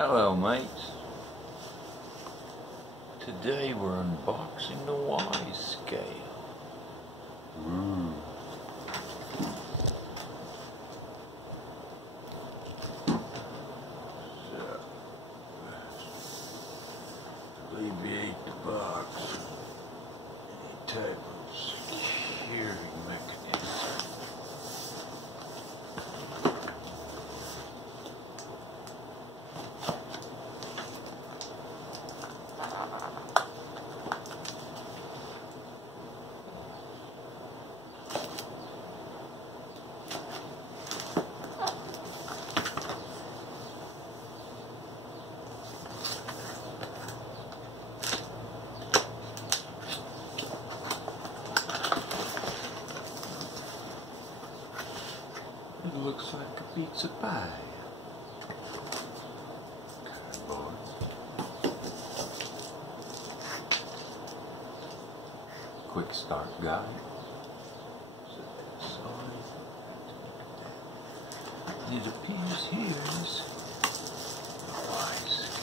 Hello mates. Today we're unboxing the Wise Scale. Ooh. So, to alleviate the box, any type of securing mechanism. It looks like a pizza pie. Cardboard. Quick start guide. Set that aside. It appears here is the Wise Scale.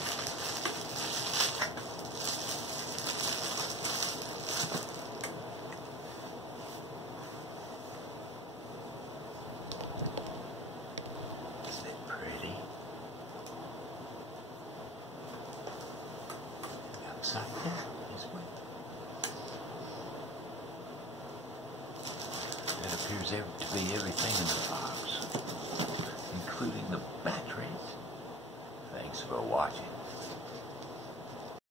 Upside down as well. That appears to be everything in the box, including the batteries. Thanks for watching.